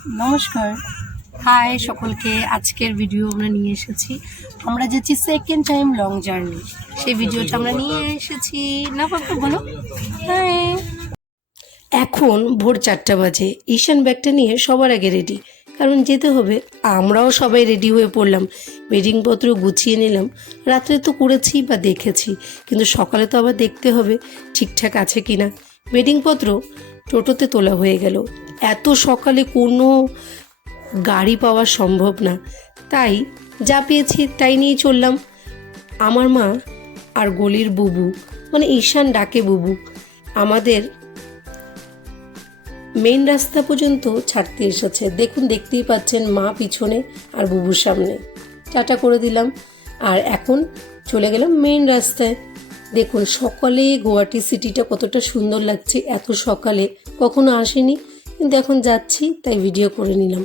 নমস্কার, হাই সকলকে। আজকের ভিডিও আমরা নিয়ে এসেছি, আমরা যাচ্ছি সেকেন্ড টাইম লং জার্নি, সেই ভিডিওটা আমরা নিয়ে এসেছি। না বাবা বলো হাই। এখন ভোর 4টা বাজে। ঈশান ব্যাগটা নিয়ে সবার আগে রেডি, কারণ যেতে হবে। আমরাও সবাই রেডি হয়ে পড়লাম, বেডিংপত্র গুছিয়ে নিলাম। রাত্রে তো করেছি বা দেখেছি, কিন্তু সকালে তো আবার দেখতে হবে ঠিকঠাক আছে কি না। বেডিংপত্র টোটোতে তোলা হয়ে গেল। এত সকালে কোনো গাড়ি পাওয়া সম্ভব না, তাই যা পেয়েছি তাই নিয়ে চললাম। আমার মা আর গলির বুবু, মানে ঈশান ডাকে বুবু, আমাদের মেন রাস্তা পর্যন্ত ছাড়তে এসেছে। দেখুন, দেখতেই পাচ্ছেন, মা পিছনে আর বুবুর সামনে। টাটা করে দিলাম আর এখন চলে গেলাম মেন রাস্তায়। দেখুন সকালে গুয়াহাটি সিটিটা কতটা সুন্দর লাগছে। এত সকালে কখনো আসেনি, কিন্তু এখন যাচ্ছি তাই ভিডিও করে নিলাম।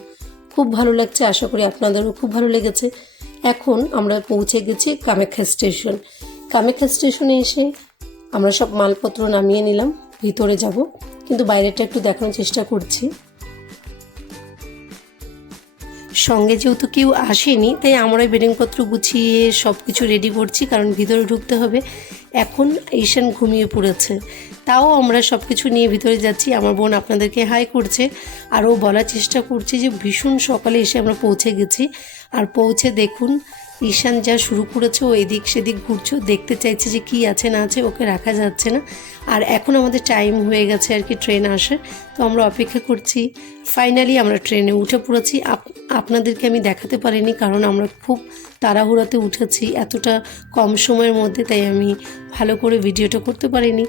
খুব ভালো লাগছে, আশা করি আপনাদেরও খুব ভালো লেগেছে। এখন আমরা পৌঁছে গেছি কামাখ্যা স্টেশন। কামাখ্যা স্টেশনে এসে আমরা সব মালপত্র নামিয়ে নিলাম, ভিতরে যাব, কিন্তু বাইরেটা একটু দেখানোর চেষ্টা করছি। সঙ্গে যেহেতু কেউ আসেনি, তাই আমরাই বেডিংপত্র গুছিয়ে সব কিছু রেডি করছি, কারণ ভিতরে ঢুকতে হবে। এখন ঈশান ঘুমিয়ে পড়েছে, তাও আমরা সব কিছু নিয়ে ভিতরে যাচ্ছি। আমার বোন আপনাদেরকে হাই করছে, আরও বলার চেষ্টা করছে যে ভীষণ সকালে এসে আমরা পৌঁছে গেছি। আর পৌঁছে দেখুন ঈশান যা শুরু করেছে, ও এদিক সেদিক ঘুরছে, দেখতে চাইছে যে কি আছে না আছে, ওকে রাখা যাচ্ছে না। আর এখন আমাদের টাইম হয়ে গেছে আর কি ট্রেন আসে, তো আমরা অপেক্ষা করছি। ফাইনালি আমরা ট্রেনে উঠে পড়েছি। আপনাদেরকে আমি দেখাতে পারিনি, কারণ আমরা খুব তাড়াহুড়াতে উঠেছি এতটা কম সময়ের মধ্যে, তাই আমি ভালো করে ভিডিওটা করতে পারিনি।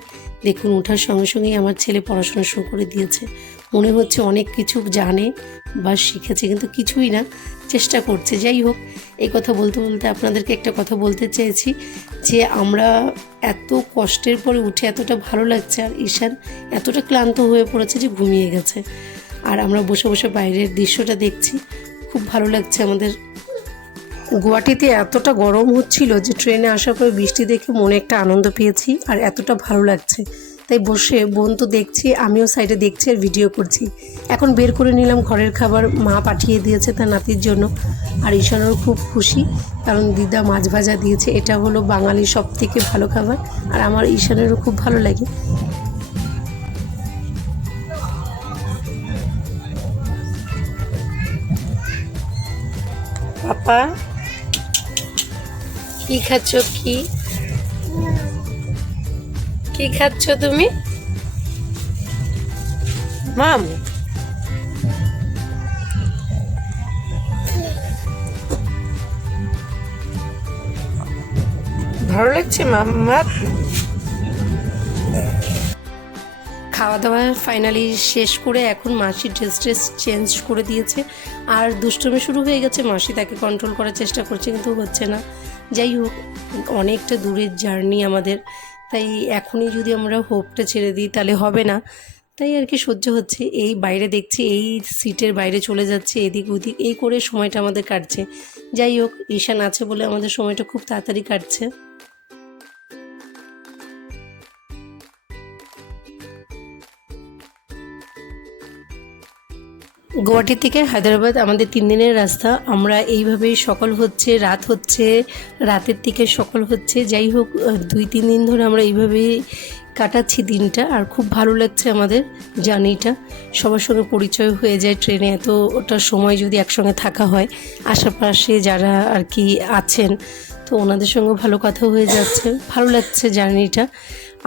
দেখুন, ওঠার সঙ্গে সঙ্গেই আমার ছেলে পড়াশোনা শুরু করে দিয়েছে। মনে হচ্ছে অনেক কিছু জানে বা শিখেছে, কিন্তু কিছুই না, চেষ্টা করছে। যাই হোক, এই কথা বলতে বলতে আপনাদেরকে একটা কথা বলতে চেয়েছি যে আমরা এত কষ্টের পরে উঠে এতটা ভালো লাগছে, আর ঈশান এতটা ক্লান্ত হয়ে পড়েছে যে ঘুমিয়ে গেছে। আর আমরা বসে বসে বাইরের দৃশ্যটা দেখছি, খুব ভালো লাগছে আমাদের। গুয়াহাটিতে এতটা গরম হচ্ছিল যে ট্রেনে আসার পর বৃষ্টি দেখে মনে একটা আনন্দ পেয়েছি, আর এতটা ভালো লাগছে। তাই বসে বোন তো দেখছি, আমিও সাইডে দেখছি আর ভিডিও করছি। এখন বের করে নিলাম ঘরের খাবার, মা পাঠিয়ে দিয়েছে তার নাতির জন্য। আর ঈশানও খুব খুশি, কারণ দিদা মাছ ভাজা দিয়েছে। এটা হলো বাঙালির সব থেকে ভালো খাবার, আর আমার ঈশানেরও খুব ভালো লাগে। পাপা কি খাচ্ছ? কি খাচ্ছ তুমি মাম? ভালো লাগছে মাম্মা? খাওয়া দাওয়া ফাইনালি শেষ করে এখন মাসি ড্রেস চেঞ্জ করে দিয়েছে, আর দুষ্টুমি শুরু হয়ে গেছে। মাসি তাকে কন্ট্রোল করার চেষ্টা করছে, কিন্তু হচ্ছে না। যাই হোক, অনেকটা দূরের জার্নি আমাদের, তাই এখনই যদি আমরা হোপটা ছেড়ে দিই তাহলে হবে না। তাই আর কি সহ্য হচ্ছে। এই বাইরে দেখছি, এই সিটের বাইরে চলে যাচ্ছে, এদিক ওদিক এই করে সময়টা আমাদের কাটছে। যাই হোক, ঈশান আছে বলে আমাদের সময়টা খুব তাড়াতাড়ি কাটছে। গুয়াহাটি থেকে হায়দ্রাবাদ আমাদের 3 দিনের রাস্তা। আমরা এইভাবেই সকাল হচ্ছে, রাত হচ্ছে, রাতের থেকে সকাল হচ্ছে। যাই হোক, 2-3 দিন ধরে আমরা এইভাবেই কাটাচ্ছি দিনটা, আর খুব ভালো লাগছে আমাদের জার্নিটা। সবার সঙ্গে পরিচয় হয়ে যায় ট্রেনে। এতটা সময় যদি একসঙ্গে থাকা হয়, আশেপাশে যারা আর কি আছেন, তো ওনাদের সঙ্গে ভালো কথা হয়ে যাচ্ছে, ভালো লাগছে জার্নিটা।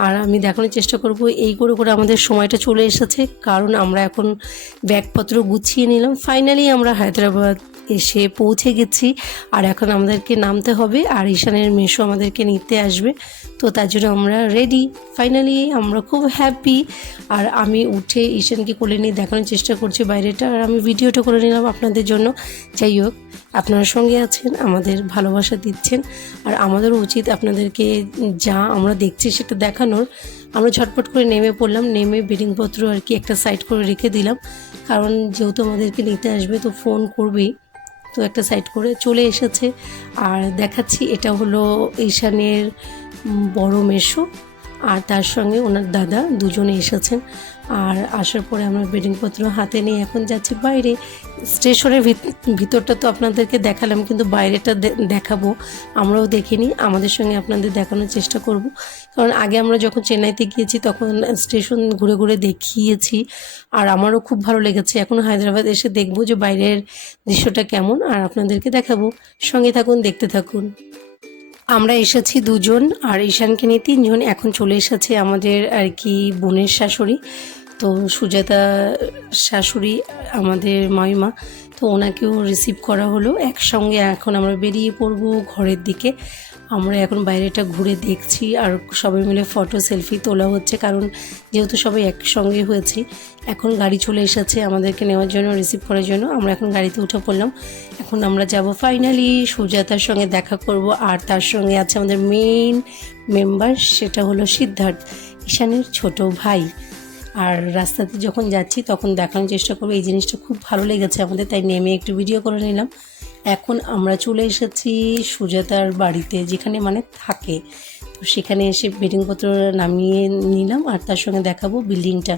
আর আমি দেখানোর চেষ্টা করব, এই করে করে আমাদের সময়টা চলে এসেছে, কারণ আমরা এখন ব্যাগপত্র গুছিয়ে নিলাম। ফাইনালি আমরা হায়দ্রাবাদ এসে পৌঁছে গেছি, আর এখন আমাদেরকে নামতে হবে, আর ঈশানের মেসো আমাদেরকে নিতে আসবে। তো তার জন্য আমরা রেডি। ফাইনালি আমরা খুব হ্যাপি। আর আমি উঠে ঈশানকে কোলে নিয়ে দেখানোর চেষ্টা করছি বাইরেটা, আর আমি ভিডিওটা করে নিলাম আপনাদের জন্য। যাই হোক, আপনার সঙ্গে আছেন, আমাদের ভালোবাসা দিচ্ছেন, আর আমাদেরও উচিত আপনাদেরকে যা আমরা দেখছি সেটা দেখানোর। আমরা ঝটপট করে নেমে পড়লাম, নেমে বেডিংপত্র আর কি একটা সাইড করে রেখে দিলাম, কারণ যেহেতু আমাদেরকে নিতে আসবে তো ফোন করবেই, তো একটা সাইড করে চলে এসেছে। আর দেখাচ্ছি, এটা হলো ঈশানের বড় মেসো, আর তার সঙ্গে ওনার দাদা, দুজনে এসেছেন। আর আসার পরে আমরা বেডিংপত্র হাতে নিয়ে এখন যাচ্ছি বাইরে। স্টেশনের ভিতরটা তো আপনাদেরকে দেখালাম, কিন্তু বাইরেটা দেখাবো, আমরাও দেখিনি, আমাদের সঙ্গে আপনাদের দেখানোর চেষ্টা করব। কারণ আগে আমরা যখন চেন্নাইতে গিয়েছি তখন স্টেশন ঘুরে ঘুরে দেখিয়েছি, আর আমারও খুব ভালো লেগেছে। এখন হায়দ্রাবাদ এসে দেখবো যে বাইরের দৃশ্যটা কেমন, আর আপনাদেরকে দেখাবো। সঙ্গে থাকুন, দেখতে থাকুন। আমরা এসেছি 2 জন, আর ঈশানকে নিয়ে 3 জন। এখন চলে এসেছে আমাদের আর কি বোনের শাশুড়ি, তো সুজাতা শাশুড়ি আমাদের মামিমা, তো ওনাকেও রিসিভ করা হলো। একসঙ্গে এখন আমরা বেরিয়ে পড়বো ঘরের দিকে। আমরা এখন বাইরেটা ঘুরে দেখছি, আর সবাই মিলে ফটো সেলফি তোলা হচ্ছে, কারণ যেহেতু সবাই একসঙ্গে হয়েছি। এখন গাড়ি চলে এসেছে আমাদেরকে নেওয়ার জন্য, রিসিভ করার জন্য। আমরা এখন গাড়িতে উঠে পড়লাম। এখন আমরা যাব ফাইনালি সুজাতার সঙ্গে দেখা করব, আর তার সঙ্গে আছে আমাদের মেইন মেম্বার, সেটা হলো সিদ্ধার্থ, ঈশানের ছোট ভাই। আর রাস্তাতে যখন যাচ্ছি তখন দেখানোর চেষ্টা করবো। এই জিনিসটা খুব ভালো লেগেছে আমাদের, তাই নেমে একটু ভিডিও করে নিলাম। এখন আমরা চলে এসেছি সুজাতার বাড়িতে, যেখানে মানে থাকে। তো সেখানে এসে বেডিংপত্র নামিয়ে নিলাম, আর তার সঙ্গে দেখাবো বিল্ডিংটা।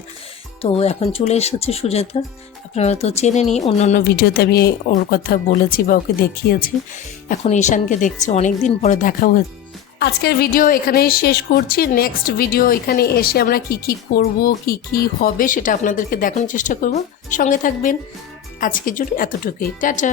তো এখন চলে এসেছে সুজাতা, আপনারা তো চেনেনই, অন্য ভিডিওতে আমি ওর কথা বলেছি বা ওকে দেখিয়েছি। এখন ঈশানকে দেখছে, অনেক দিন পরে দেখা হয়েছে। আজকের ভিডিও এখানেই শেষ করছি। নেক্সট ভিডিও এখানে এসে আমরা কি করব, কি হবে, সেটা আপনাদেরকে দেখানোর চেষ্টা করব। সঙ্গে থাকবেন। আজকের জন্য এতটুকুই, টাটা।